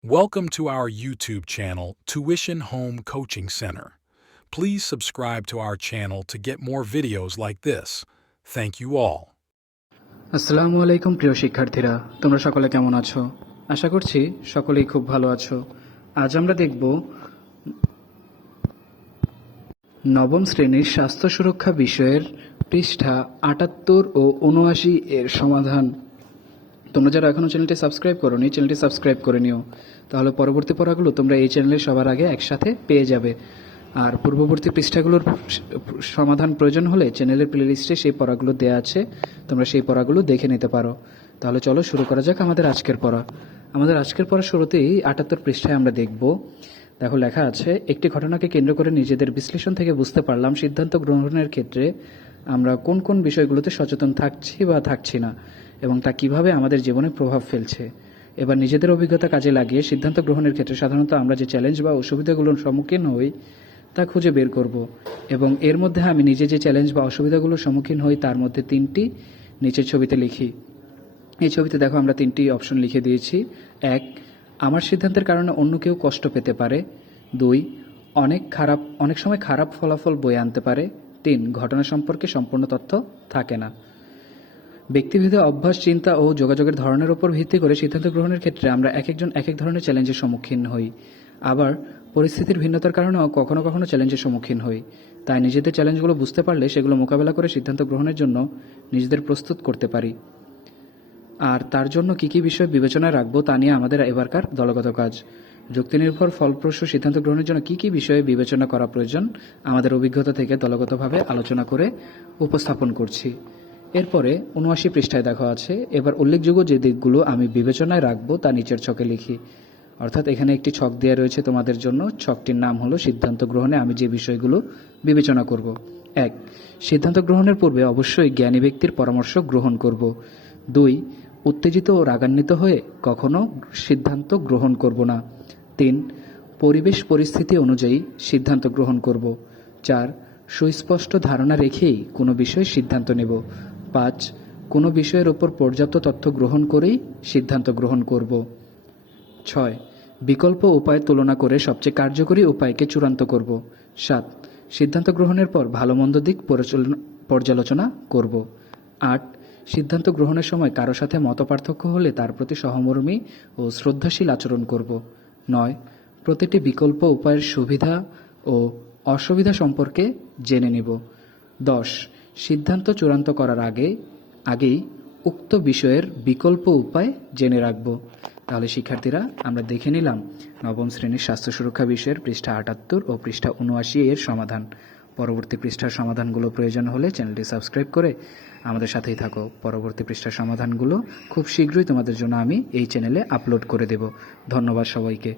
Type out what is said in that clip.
Welcome to our YouTube channel, Tuition Home Coaching Center. Please subscribe to our channel to get more videos like this. Thank you all. আসসালামু আলাইকুম প্রিয় শিক্ষার্থীরা তোমরা সকলে কেমন আছো আশা করছি সকলেই খুব ভালো আছো আজ আমরা দেখব নবম শ্রেণীর স্বাস্থ্য সুরক্ষা বিষয়ের পৃষ্ঠা আটাত্তর ও উনআশি এর সমাধান তোমরা যারা এখনও চ্যানেলটি সাবস্ক্রাইব করোনি, চ্যানেলটি সাবস্ক্রাইব করে নিও। তাহলে পরবর্তী পড়াগুলো তোমরা এই চ্যানেলে সবার আগে একসাথে পেয়ে যাবে। আর পূর্ববর্তী পৃষ্ঠাগুলোর সমাধান প্রয়োজন হলে চ্যানেলের প্লেলিস্টে সেই পড়াগুলো দেওয়া আছে, তোমরা সেই পড়াগুলো দেখে নিতে পারো। তাহলে চলো শুরু করা যাক আমাদের আজকের পড়া। আমাদের আজকের পড়া শুরুতেই আটাত্তর পৃষ্ঠায় আমরা দেখব। দেখো, লেখা আছে, একটি ঘটনাকে কেন্দ্র করে নিজেদের বিশ্লেষণ থেকে বুঝতে পারলাম সিদ্ধান্ত গ্রহণের ক্ষেত্রে আমরা কোন কোন বিষয়গুলোতে সচেতন থাকছি বা থাকছি না। এবং তা কীভাবে আমাদের জীবনে প্রভাব ফেলছে। এবার নিজেদের অভিজ্ঞতা কাজে লাগিয়ে সিদ্ধান্ত গ্রহণের ক্ষেত্রে সাধারণত আমরা যে চ্যালেঞ্জ বা অসুবিধাগুলোর সম্মুখীন হই, তা খুঁজে বের করব। এবং এর মধ্যে আমি নিজে যে চ্যালেঞ্জ বা অসুবিধাগুলোর সম্মুখীন হই, তার মধ্যে তিনটি নিচের ছবিতে লিখি। এই ছবিতে দেখো আমরা তিনটি অপশন লিখে দিয়েছি। এক, আমার সিদ্ধান্তের কারণে অন্য কেউ কষ্ট পেতে পারে। দুই, অনেক খারাপ, অনেক সময় খারাপ ফলাফল বয়ে আনতে পারে। তিন, ঘটনা সম্পর্কে সম্পূর্ণ তথ্য থাকে না। ব্যক্তিভেদে অভ্যাস, চিন্তা ও যোগাযোগের ধরনের উপর ভিত্তি করে সিদ্ধান্ত গ্রহণের ক্ষেত্রে আমরা এক একজন এক এক ধরনের চ্যালেঞ্জের সম্মুখীন হই। আবার পরিস্থিতির ভিন্নতার কারণেও কখনো কখনো চ্যালেঞ্জের সম্মুখীন হই। তাই নিজেদের চ্যালেঞ্জগুলো বুঝতে পারলে সেগুলো মোকাবেলা করে সিদ্ধান্ত গ্রহণের জন্য নিজেদের প্রস্তুত করতে পারি। আর তার জন্য কী কী বিষয় বিবেচনায় রাখব তা নিয়ে আমাদের এবারকার দলগত কাজ। যুক্তিনির্ভর, ফলপ্রসূ সিদ্ধান্ত গ্রহণের জন্য কী কী বিষয়ে বিবেচনা করা প্রয়োজন আমাদের অভিজ্ঞতা থেকে দলগতভাবে আলোচনা করে উপস্থাপন করছি। এরপরে উনআশি পৃষ্ঠায় দেখা আছে, এবার উল্লেখযোগ্য যে দিকগুলো আমি বিবেচনায় রাখব তা নিচের ছকে লিখি। অর্থাৎ এখানে একটি ছক দেওয়া রয়েছে তোমাদের জন্য। ছকটির নাম হলো সিদ্ধান্ত গ্রহণে আমি যে বিষয়গুলো বিবেচনা করব। এক, সিদ্ধান্ত গ্রহণের পূর্বে অবশ্যই জ্ঞানী ব্যক্তির পরামর্শ গ্রহণ করব। দুই, উত্তেজিত ও রাগান্বিত হয়ে কখনো সিদ্ধান্ত গ্রহণ করব না। তিন, পরিবেশ পরিস্থিতি অনুযায়ী সিদ্ধান্ত গ্রহণ করব। চার, সুস্পষ্ট ধারণা রেখেই কোনো বিষয়ে সিদ্ধান্ত নেব। পাঁচ, কোনো বিষয়ের ওপর পর্যাপ্ত তথ্য গ্রহণ করেই সিদ্ধান্ত গ্রহণ করব। ছয়, বিকল্প উপায় তুলনা করে সবচেয়ে কার্যকরী উপায়কে চূড়ান্ত করব। সাত, সিদ্ধান্ত গ্রহণের পর ভালো মন্দ দিক পর্যালোচনা করব। আট, সিদ্ধান্ত গ্রহণের সময় কারও সাথে মতপার্থক্য হলে তার প্রতি সহমর্মী ও শ্রদ্ধাশীল আচরণ করব। নয়, প্রতিটি বিকল্প উপায়ের সুবিধা ও অসুবিধা সম্পর্কে জেনে নেব। দশ সিদ্ধান্ত চূড়ান্ত করার আগে, আগেই উক্ত বিষয়ের বিকল্প উপায় জেনে রাখব। তাহলে শিক্ষার্থীরা, আমরা দেখে নিলাম নবম শ্রেণির স্বাস্থ্য সুরক্ষা বিষয়ের পৃষ্ঠা আটাত্তর ও পৃষ্ঠা উনআশি এর সমাধান। পরবর্তী পৃষ্ঠার সমাধানগুলো প্রয়োজন হলে চ্যানেলটি সাবস্ক্রাইব করে আমাদের সাথেই থাকো। পরবর্তী পৃষ্ঠার সমাধানগুলো খুব শীঘ্রই তোমাদের জন্য আমি এই চ্যানেলে আপলোড করে দেব। ধন্যবাদ সবাইকে।